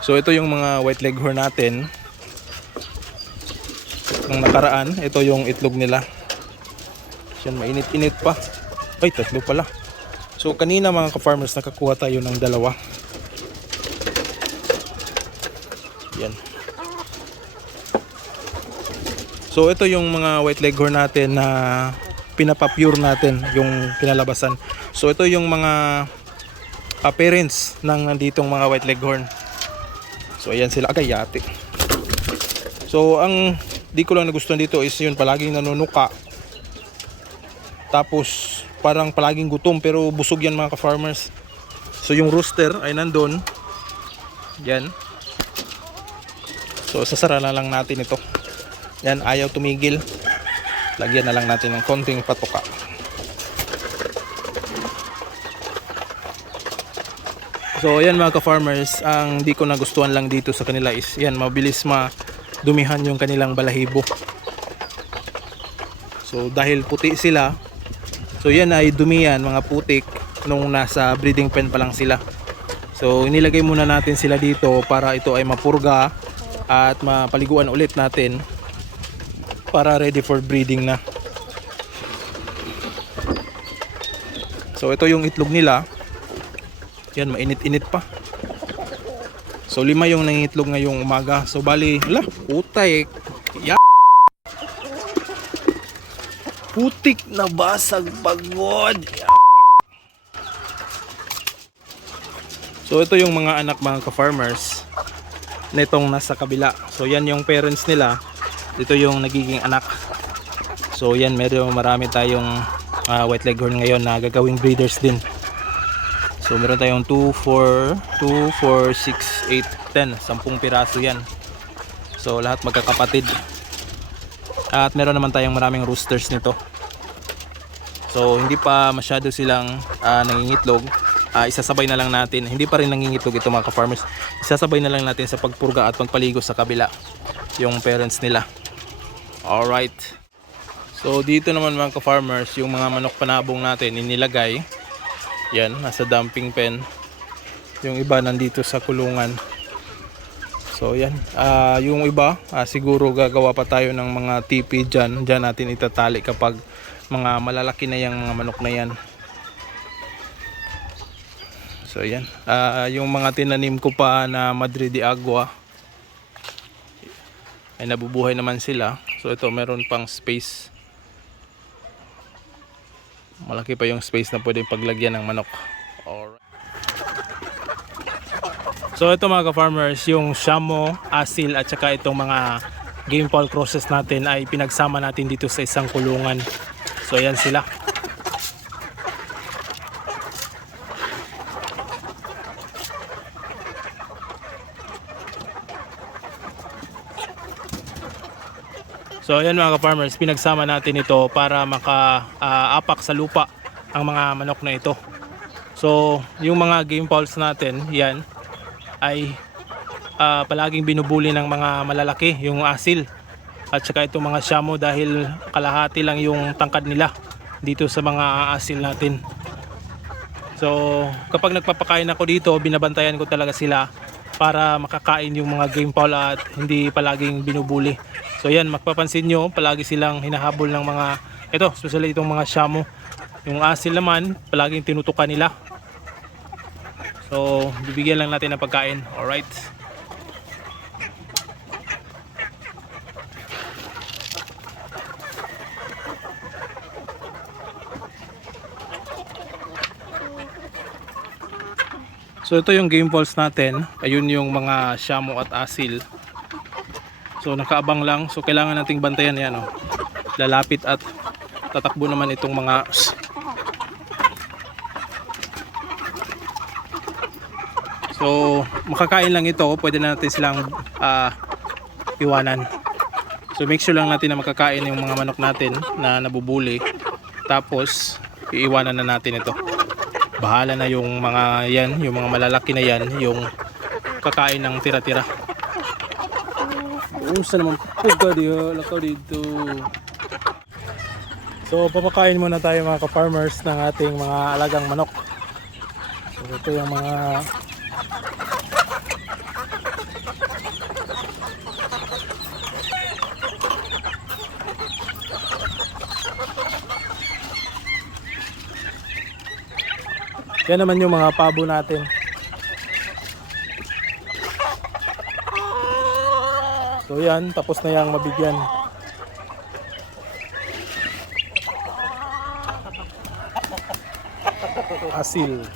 So ito yung mga white leghorn natin. Nung nakaraan, ito yung itlog nila. Yan, mainit-init pa. Ay, tatlo pala. So kanina mga ka-farmers, nakakuha tayo ng dalawa. Yan. So ito yung mga white leghorn natin na pinapapure natin yung kinalabasan. So ito yung mga appearance ng nanditong mga white leghorn. So ayan sila agayate. So ang di ko lang nagustuhan dito is yun palaging nanunuka. Tapos parang palaging gutom pero busog yan mga ka-farmers. So yung rooster ay nandun. Yan. So sasara na lang natin ito. Yan ayaw tumigil. Lagyan na lang natin ng konting patuka. So ayan mga ka-farmers, ang di ko nagustuhan lang dito sa kanila is yan, mabilis madumihan yung kanilang balahibo. So dahil puti sila, so yan ay dumihan mga putik nung nasa breeding pen pa lang sila. So inilagay muna natin sila dito para ito ay mapurga at mapaliguan ulit natin para ready for breeding na. So ito yung itlog nila. Yan, mainit-init pa. So lima yung nangitlog ngayong umaga. So bali, ala, putay. Ya. Putik na basag pagod. So ito yung mga anak mga ka-farmers nitong nasa kabila. So yan yung parents nila. Ito yung nagiging anak. So yan, meron marami tayong ah, white leghorn ngayon na gagawing breeders din. So meron tayong 2, 4, 2, 4, 6, 8, 10. 10 piraso yan. So lahat magkakapatid. At meron naman tayong maraming roosters nito. So hindi pa masyado silang ah, nangingitlog. Ah, isasabay na lang natin. Hindi pa rin nangingitlog ito mga ka-farmers. Isasabay na lang natin sa pagpurga at pagpaligo sa kabila yung parents nila. Alright. So dito naman mga ka-farmers, yung mga manok panabong natin inilagay. Yan, nasa dumping pen. Yung iba nandito sa kulungan. So yan, Ah, yung iba ah, siguro gagawa pa tayo ng mga tipi dyan. Dyan natin itatali kapag mga malalaki na yung mga manok na yan. So yan, Ah, yung mga tinanim ko pa na Madrid de Agua ay nabubuhay naman sila. So ito meron pang space. Malaki pa yung space na pwedeng paglagyan ng manok. Alright. So ito mga ka-farmers, yung Shamo, Asil at saka itong mga game ball crosses natin ay pinagsama natin dito sa isang kulungan. So ayan sila. So ayan mga ka-farmers, pinagsama natin ito para maka-apak sa lupa ang mga manok na ito. So yung mga game balls natin, yan ay ah, palaging binubuli ng mga malalaki, yung asil. At saka itong mga shamo dahil kalahati lang yung tangkad nila dito sa mga asil natin. So kapag nagpapakain ako dito, binabantayan ko talaga sila para makakain yung mga game fowl at hindi palaging binubuli. So yan, magpapansin nyo, palagi silang hinahabol ng mga, ito, especially itong mga shamo. Yung asil naman, palaging tinutukan nila. So, bibigyan lang natin ng pagkain. Alright. So ito yung game balls natin. Ayun yung mga shamo at asil. So nakaabang lang. So kailangan nating bantayan yan. Oh. Lalapit at tatakbo naman itong mga So makakain lang ito. Pwede na natin silang ah, iwanan. So make sure lang natin na makakain yung mga manok natin na nabubuli. Tapos iiwanan na natin ito. Bahala na yung mga yan, yung mga malalaki na yan, yung kakain ng tira-tira. Usa naman puga diyo, lakaw dito. So papakain muna tayo mga ka-farmers ng ating mga alagang manok. So ito yung mga Yan naman yung mga pabo natin. So yan, tapos na yung mabigyan. Asil.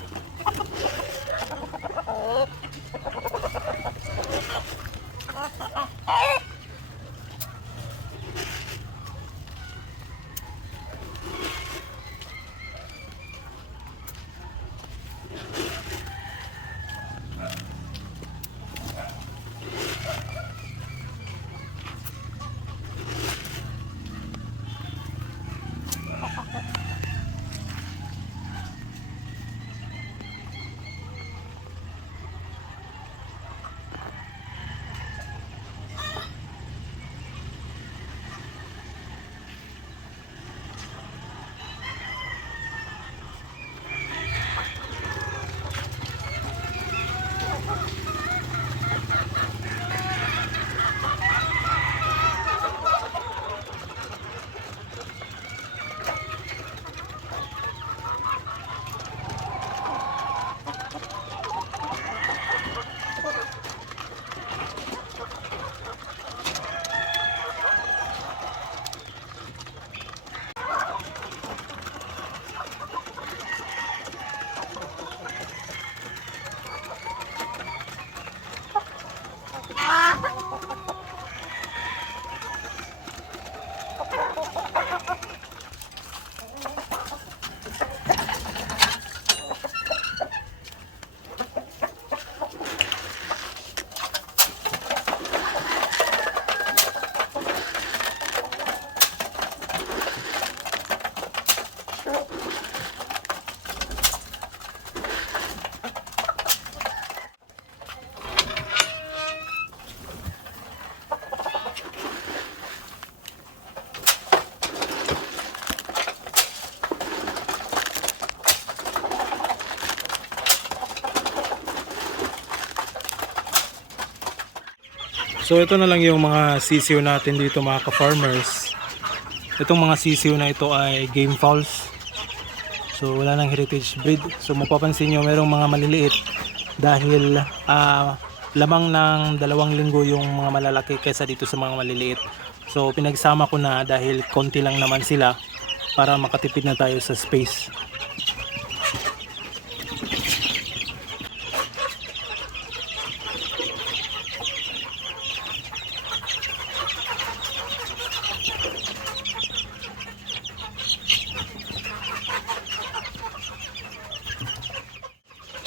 So ito na lang yung mga sisiw natin dito mga ka-farmers. Itong mga sisiw na ito ay game fowls. So wala nang heritage breed. So mapapansin nyo merong mga maliliit dahil ah, lamang ng dalawang linggo yung mga malalaki kaysa dito sa mga maliliit. So pinagsama ko na dahil konti lang naman sila para makatipid na tayo sa space.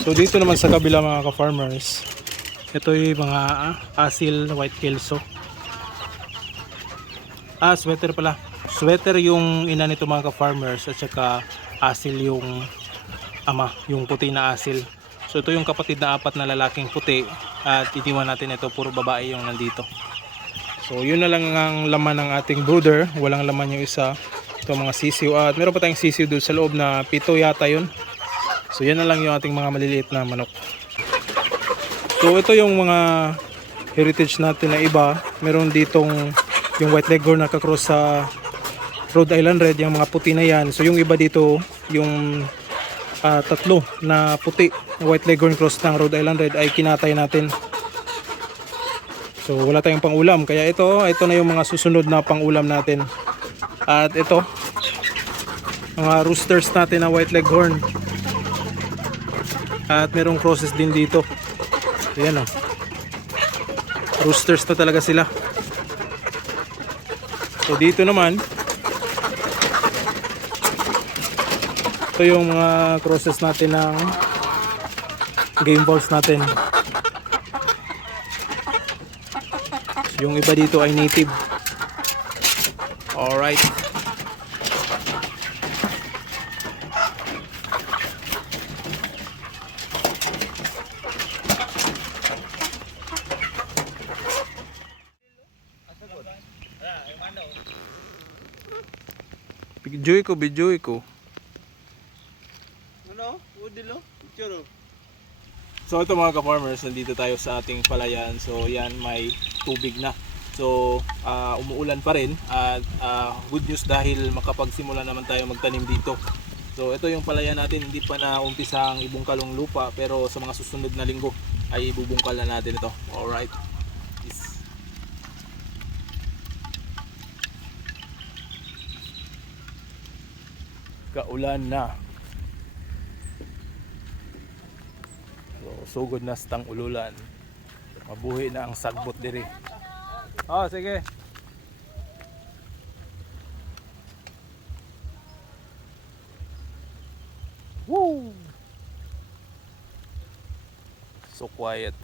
So dito naman sa kabila mga ka-farmers, ito yung mga ah, asil white kelso. Ah, sweater pala. Sweater yung ina nito mga ka-farmers at saka asil yung ama, yung puti na asil. So ito yung kapatid na apat na lalaking puti at itiwan natin ito puro babae yung nandito. So yun na lang ang laman ng ating brooder, walang laman yung isa. Ito mga sisiw at meron pa tayong sisiw doon sa loob na pito yata yun. So yan na lang yung ating mga maliliit na manok. So ito yung mga heritage natin na iba. Meron ditong yung white leghorn na kakross sa Rhode Island Red, yung mga puti na yan. So yung iba dito, yung ah, tatlo na puti white leghorn cross ng Rhode Island Red ay kinatay natin. So wala tayong pangulam. Kaya ito, ito na yung mga susunod na pangulam natin. At ito, mga roosters natin na white leghorn. At merong crosses din dito. Ayan o. Roosters na talaga sila. So dito naman, ito yung mga crosses natin ng game balls natin. Yung iba dito ay native. Alright. Bidyoy ko, bidyoy ko. Ano? Udilo? Picture So ito mga ka-farmers, nandito tayo sa ating palayan. So yan, may tubig na. So ah, umuulan pa rin at ah, good news dahil makapagsimula naman tayo magtanim dito. So ito yung palaya natin, hindi pa na umpisa ang ibungkal ng lupa pero sa mga susunod na linggo ay ibubungkal na natin ito. Alright. Kaulan na. So, sugod na stang ululan. Mabuhi na ang sagbot diri. Oh, sige. Woo! So quiet.